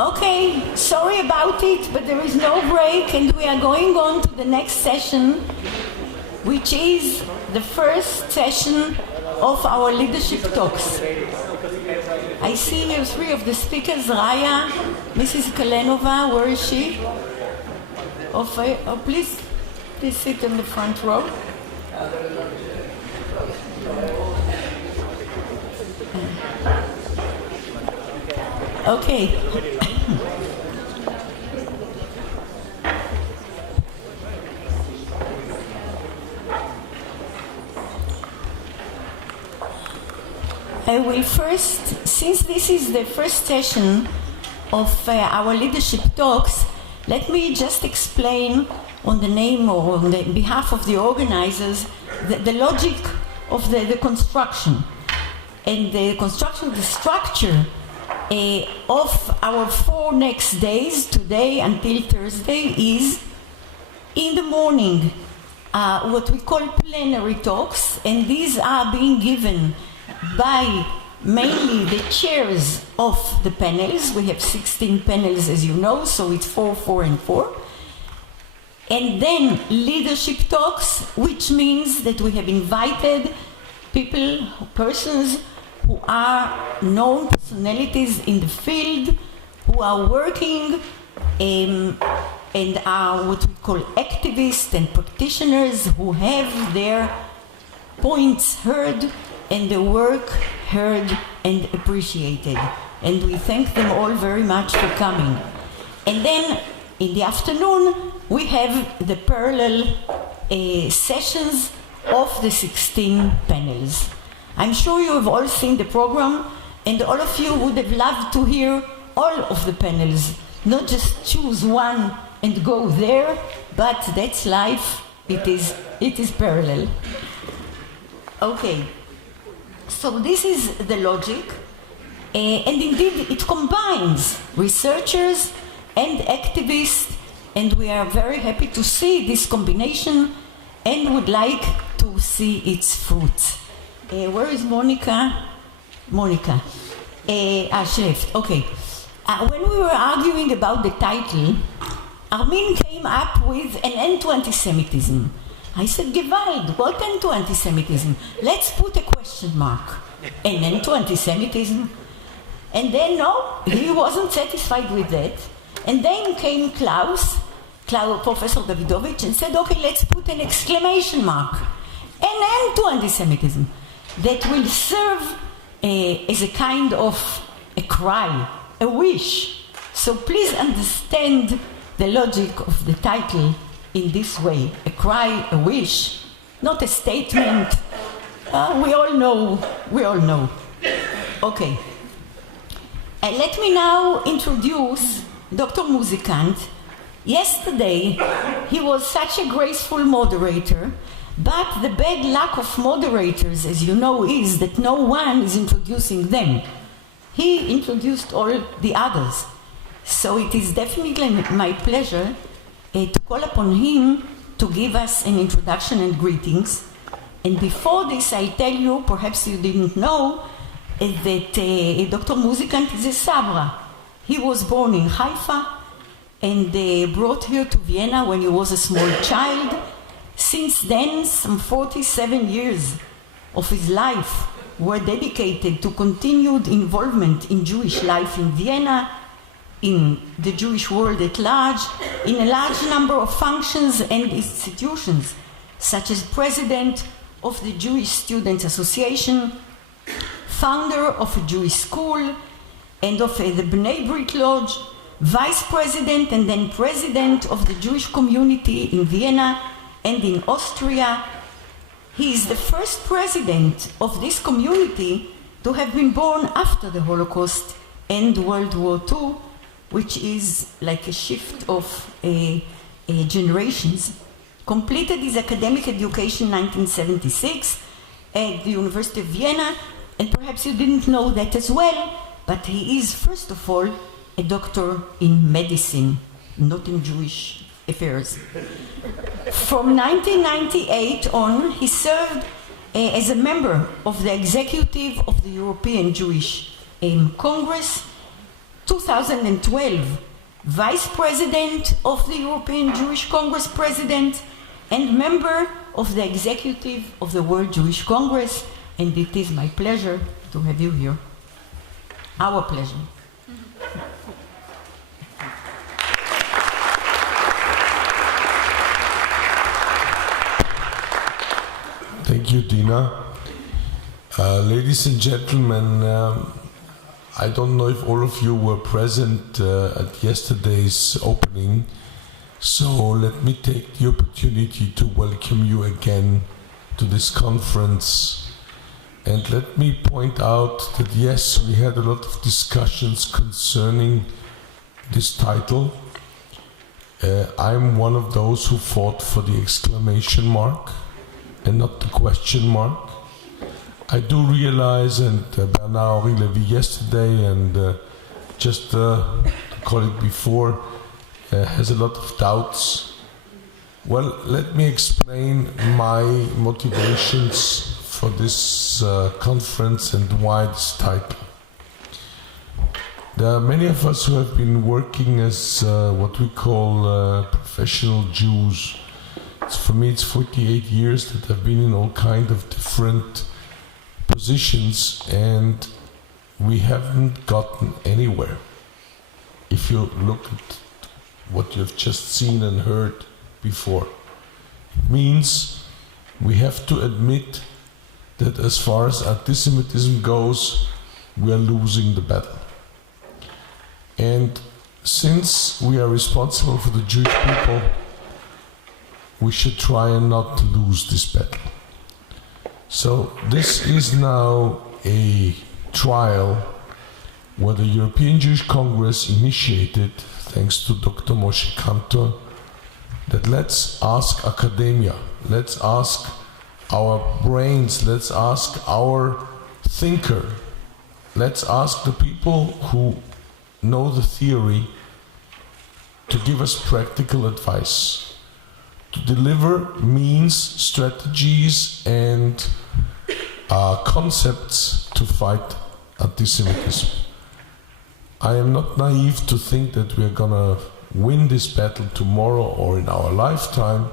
Okay, sorry about it, but there is no break, and we are going on to the next session, which is the first session of our leadership talks. I see here three of the speakers, Raya, Mrs. Kalenova, where is she? Please sit in the front row. Okay. I will first, since this is the first session of our leadership talks, let me just explain on the name or on the behalf of the organizers the logic of the construction. And the construction, the structure of our 4 next days, today until Thursday, is in the morning what we call plenary talks, and these are being given by mainly the chairs of the panels. We have 16 panels, as you know, so it's 4, 4, and 4. And then leadership talks, which means that we have invited people, persons who are known personalities in the field, who are working and are what we call activists and practitioners who have their points heard and their work heard and appreciated. And we thank them all very much for coming. And then in the afternoon, we have the parallel sessions of the 16 panels. I'm sure you have all seen the program, and all of you would have loved to hear all of the panels, not just choose one and go there, but that's life. It is parallel. Okay. So this is the logic, and indeed it combines researchers and activists, and we are very happy to see this combination and would like to see its fruits. Where is Monica? Monica. She left. Okay. When we were arguing about the title, Armin came up with an end to anti-Semitism. I said, Gewalt, what end to anti-Semitism? Let's put a question mark. An end to anti-Semitism? And then, no, he wasn't satisfied with that. And then came Klaus, Professor Davidovich, and said, okay, let's put an exclamation mark. An end to anti-Semitism. That will serve as a kind of a cry, a wish. So please understand the logic of the title in this way. A cry, a wish, not a statement. We all know. Okay. Let me now introduce Dr. Muzicant. Yesterday, he was such a graceful moderator, but the bad luck of moderators, as you know, is that no one is introducing them. He introduced all the others. So it is definitely my pleasure to call upon him to give us an introduction and greetings. And before this, I tell you, perhaps you didn't know, that Dr. Muzicant is a Sabra. He was born in Haifa and brought here to Vienna when he was a small child. Since then, some 47 years of his life were dedicated to continued involvement in Jewish life in Vienna, in the Jewish world at large, in a large number of functions and institutions, such as president of the Jewish Students Association, founder of a Jewish school, and of the Bnei Brit Lodge, vice president and then president of the Jewish community in Vienna and in Austria. He is the first president of this community to have been born after the Holocaust and World War II, which is like a shift of generations. Completed his academic education in 1976 at the University of Vienna, and perhaps you didn't know that as well, but he is, first of all, a doctor in medicine, not in Jewish affairs. From 1998 on, he served as a member of the executive of the European Jewish Congress. 2012, Vice President of the European Jewish Congress President and member of the Executive of the World Jewish Congress, and it is my pleasure to have you here. Our pleasure. Thank you, Dina. Ladies and gentlemen, I don't know if all of you were present at yesterday's opening, so let me take the opportunity to welcome you again to this conference. And let me point out that yes, we had a lot of discussions concerning this title. I'm one of those who fought for the exclamation mark and not the question mark. I do realize, and Bernard Levy yesterday, and just a colleague before, has a lot of doubts. Well, let me explain my motivations for this conference and why this title. There are many of us who have been working as what we call professional Jews. For me, it's 48 years that I've been in all kinds of different positions, and we haven't gotten anywhere. If you look at what you've just seen and heard before, it means we have to admit that as far as antisemitism goes, we are losing the battle. And since we are responsible for the Jewish people, we should try and not lose this battle. So this is now a trial where the European Jewish Congress initiated, thanks to Dr. Moshe Kantor, that let's ask academia, let's ask our brains, let's ask our thinker, let's ask the people who know the theory to give us practical advice, to deliver means, strategies, and concepts to fight antisemitism. I am not naive to think that we are going to win this battle tomorrow or in our lifetime,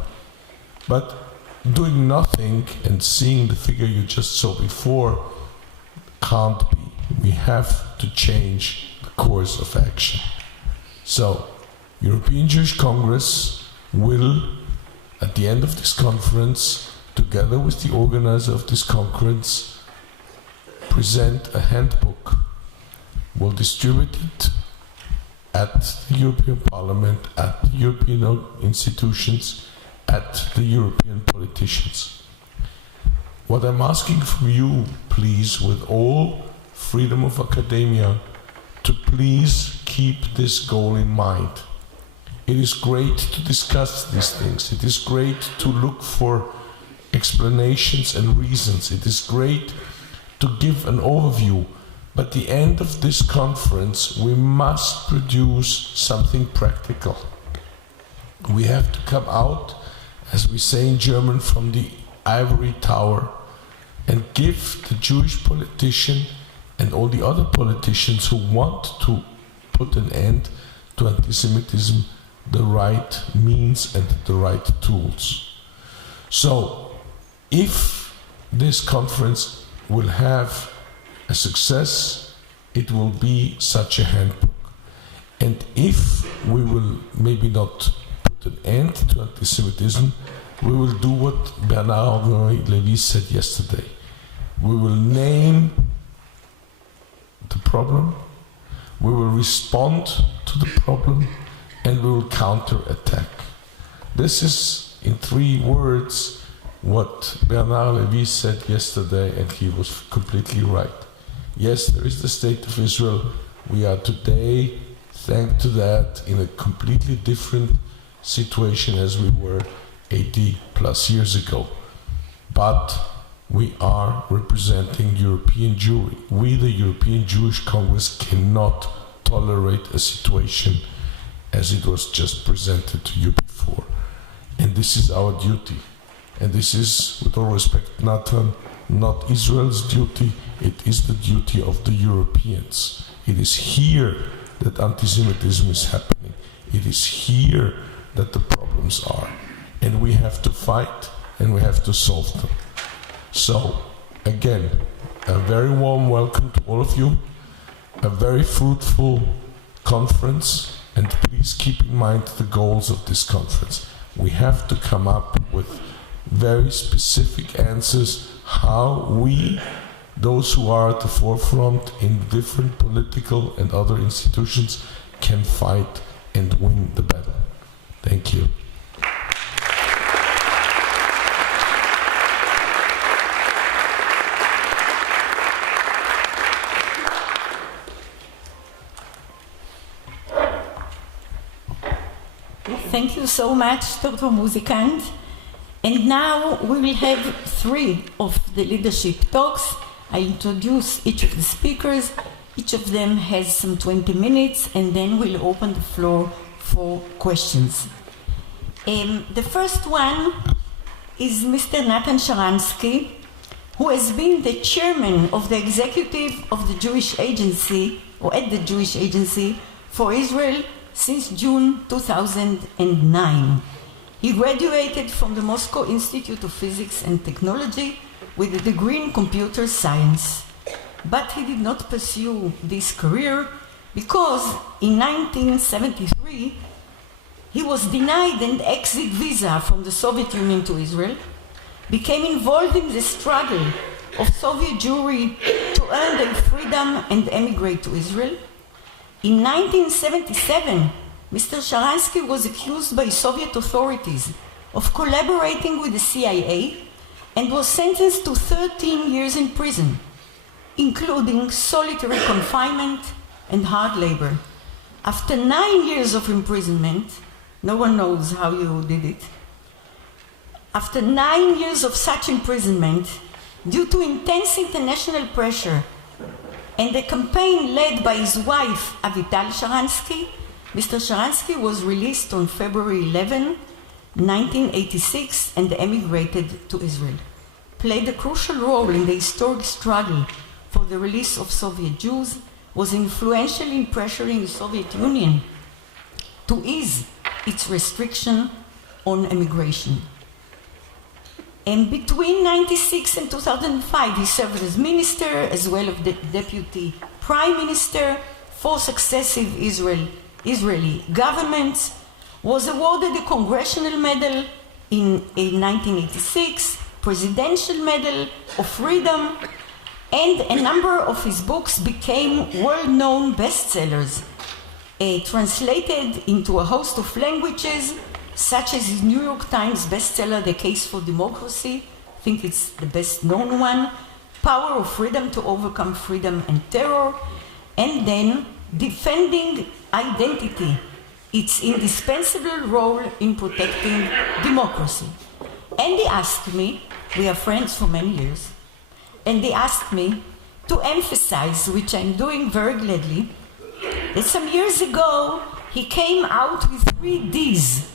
but doing nothing and seeing the figure you just saw before can't be. We have to change the course of action. So, European Jewish Congress will, at the end of this conference, together with the organizer of this conference, present a handbook. We'll distribute it at the European Parliament, at the European institutions, at the European politicians. What I'm asking from you, please, with all freedom of academia, to please keep this goal in mind. It is great to discuss these things. It is great to look for explanations and reasons. It is great to give an overview. But at the end of this conference, we must produce something practical. We have to come out, as we say in German, from the ivory tower and give the Jewish politician and all the other politicians who want to put an end to antisemitism the right means and the right tools. So, if this conference will have a success, it will be such a handbook. And if we will maybe not put an end to antisemitism, we will do what Bernard Levy said yesterday. We will name the problem, we will respond to the problem, and we will counter-attack. This is, in 3 words, what Bernard Levy said yesterday, and he was completely right. Yes, there is the State of Israel. We are today, thanks to that, in a completely different situation as we were 80 plus years ago. But we are representing European Jewry. We, the European Jewish Congress, cannot tolerate a situation as it was just presented to you before. And this is our duty. And this is, with all respect, Natan, not Israel's duty, it is the duty of the Europeans. It is here that anti-Semitism is happening. It is here that the problems are. And we have to fight and we have to solve them. So, again, a very warm welcome to all of you, a very fruitful conference, and please keep in mind the goals of this conference. We have to come up with very specific answers how we, those who are at the forefront in different political and other institutions, can fight and win the battle. Thank you. Thank you so much, Dr. Muzicant. And now we will have 3 of the leadership talks. I introduce each of the speakers. Each of them has some 20 minutes, and then we'll open the floor for questions. The first one is Mr. Natan Sharansky, who has been the chairman of the executive of the Jewish Agency, or at the Jewish Agency for Israel since June 2009. He graduated from the Moscow Institute of Physics and Technology with a degree in computer science. But he did not pursue this career because in 1973 he was denied an exit visa from the Soviet Union to Israel, became involved in the struggle of Soviet Jewry to earn their freedom and emigrate to Israel. In 1977, Mr. Sharansky was accused by Soviet authorities of collaborating with the CIA and was sentenced to 13 years in prison, including solitary confinement and hard labor. After 9 years of imprisonment, no one knows how you did it. After 9 years of such imprisonment, due to intense international pressure and a campaign led by his wife, Avital Sharansky, Mr. Sharansky was released on February 11, 1986, and emigrated to Israel. Played a crucial role in the historic struggle for the release of Soviet Jews, was influential in pressuring the Soviet Union to ease its restriction on immigration. And between 1996 and 2005, he served as minister, as well as the deputy prime minister for successive Israeli governments, was awarded a Congressional Medal in 1986, Presidential Medal of Freedom, and a number of his books became world-known bestsellers, translated into a host of languages, such as his New York Times bestseller, The Case for Democracy, I think it's the best known one, Power of Freedom to Overcome Freedom and Terror, and then Defending Identity, its indispensable role in protecting democracy. And he asked me, we are friends for many years, and he asked me to emphasize, which I'm doing very gladly, that some years ago he came out with 3 Ds.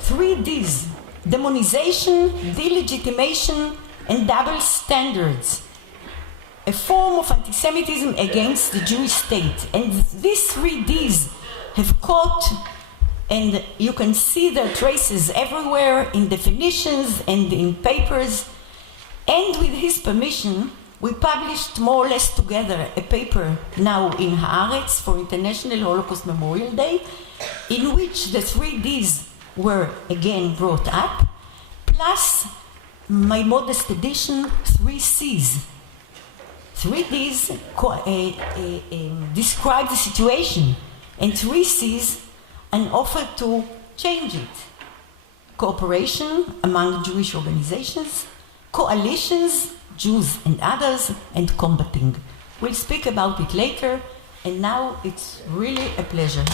3 Ds: demonization, delegitimation, and double standards. A form of anti-Semitism against the Jewish state. And these 3 Ds have caught, and you can see their traces everywhere in definitions and in papers. And with his permission, we published more or less together a paper now in Haaretz for International Holocaust Memorial Day, in which the 3 Ds were again brought up, plus my modest edition, 3 Cs. 3 Ds describe the situation, and 3 Cs an offer to change it. Cooperation among Jewish organizations, coalitions, Jews and others, and combating. We'll speak about it later, and now it's really a pleasure.